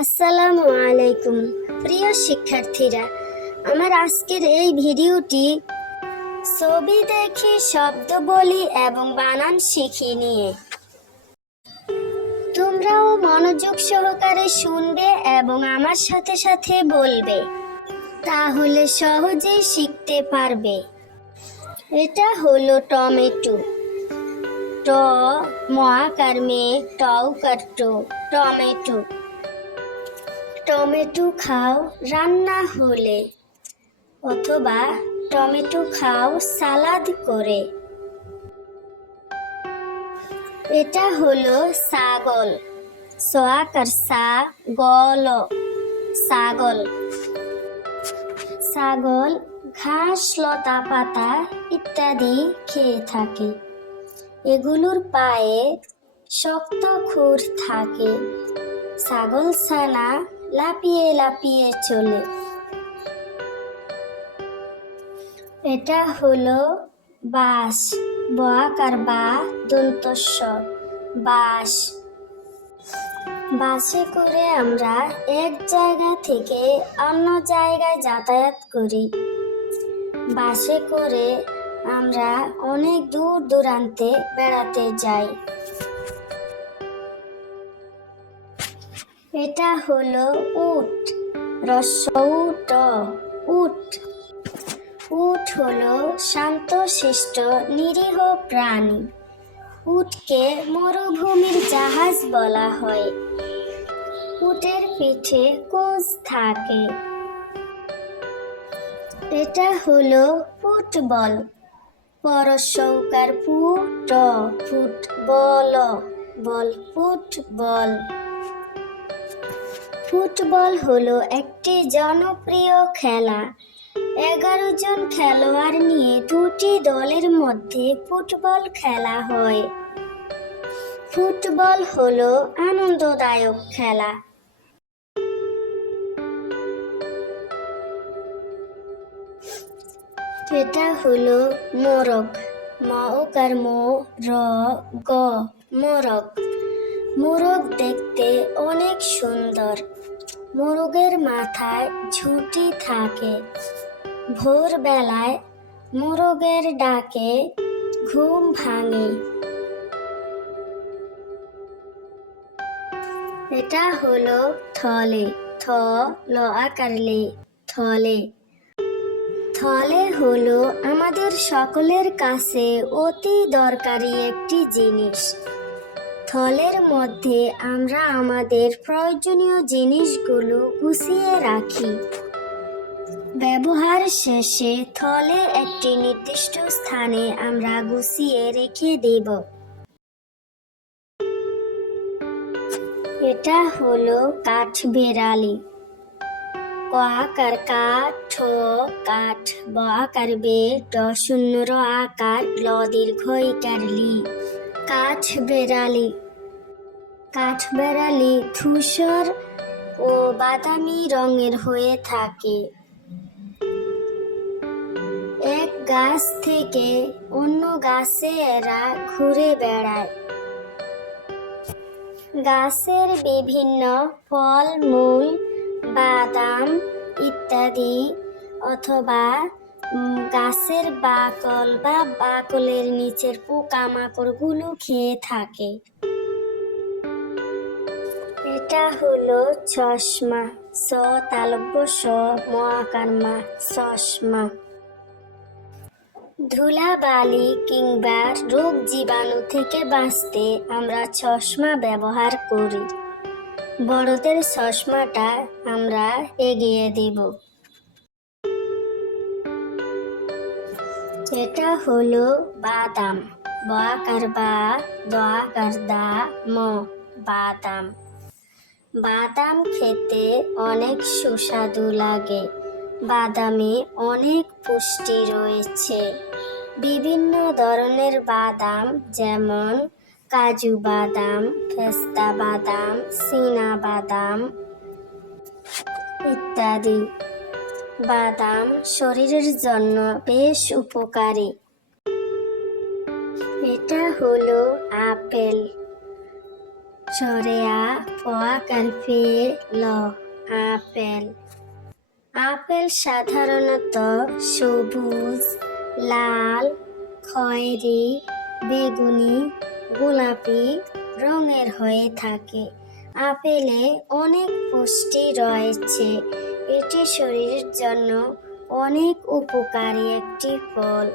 আসসালামু আলাইকুম প্রিয় শিক্ষার্থীরা, আমার আজকের এই ভিডিওটি ছবি দেখি, শব্দ বলি এবং বানান শিখি নিয়ে। তোমরাও মনোযোগ সহকারে শুনবে এবং আমার সাথে সাথে বলবে, তাহলে সহজেই শিখতে পারবে। এটা হলো টমেটো। ট মহাকার মে, টউকার টো, টমেটো। টমেটো খাও রান্না হলে, অথবা টমেটো খাও সালাদ করে। এটা হলো ছাগল। সোয়াকার সা, গল, ছাগল। ছাগল ঘাস, লতা পাতা ইত্যাদি খেয়ে থাকে। এগুলোর পায়ে শক্ত খুর থাকে। ছাগল ছানা লাফিয়ে লাফিয়ে চলে। এটা হলো বাঁশ। বআকার বা, দন্তস্ব, বাঁশ। বাসে করে আমরা এক জায়গা থেকে অন্য জায়গায় যাতায়াত করি। বাসে করে আমরা অনেক দূর দূরান্তে বেড়াতে যাই। এটা হলো উট। রস্বউট, উট। উট হলো শান্তশিষ্ট নিরীহ প্রাণী। উটকে মরুভূমির জাহাজ বলা হয়। উটের পিঠে কোষ থাকে। এটা হলো ফুটবল। পরশৌকার ফুট, ফুটবল, বল, ফুটবল। ফুটবল হলো একটি জনপ্রিয় খেলা। 11 জন খেলোয়াড় নিয়ে দুটি দলের মধ্যে ফুটবল খেলা হয়। ফুটবল হলো আনন্দদায়ক খেলা। এটা হলো মোরগ। মওকার মো, র, গ, মোরগ। মোরগ দেখতে অনেক সুন্দর। মোরগের মাথায় ঝুঁটি থাকে। ভোরবেলায় মোরগের ডাকে ঘুম ভাঙে। এটা হলো থলে। থ, ল আকার লে, থলে। থলে হলো আমাদের সকলের কাছে অতি দরকারি একটি জিনিস। থলের মধ্যে আমরা আমাদের প্রয়োজনীয় জিনিসগুলো গুছিয়ে রাখি। ব্যবহার শেষে থলে একটি নির্দিষ্ট স্থানে আমরা গুছিয়ে রেখে দেব। এটা হলো কাঠবেড়ালি। ক আকার কা, ঠ, কাঠ। ব আকার বে, ট শূন্য র আকার, ল দীর্ঘ ইকার লি। কাঠবেড়ালি। কাঠবেড়ালি ধূসর ও বাদামি রঙের হয়ে থাকে। এক গাছ থেকে অন্য গাছে এরা ঘুরে বেড়ায়। গাছের বিভিন্ন ফল মূল, বাদাম ইত্যাদি, অথবা গাছের বাকল বা বাকলের নিচের পোকামাকড়গুলো খেয়ে থাকে। এটা হলো চশমা। স তালব্য স, ম আকার মা, চশমা। ধুলাবালি কিংবা রোগ জীবাণু থেকে বাঁচতে আমরা চশমা ব্যবহার করি। বড়দের চশমাটা আমরা এগিয়ে দিব। এটা হলো বাদাম। ব আকার বা, দ আকার দা, ম, বাদাম। বাদাম খেতে অনেক সুস্বাদু লাগে। বাদামে অনেক পুষ্টি রয়েছে। বিভিন্ন ধরনের বাদাম, যেমন কাজু বাদাম, পেস্তা বাদাম, চীনা বাদাম ইত্যাদি। বাদাম শরীরের জন্য বেশ উপকারী। এটা হলো আপেল। সরে আ প আকার ফে ল আপেল। আপেল সাধারণত সবুজ, লাল, খয়েরি, বেগুনি, গোলাপি রঙের হয়ে থাকে। আপেলে অনেক পুষ্টি রয়েছে। এটি শরীরের জন্য অনেক উপকারী একটি ফল।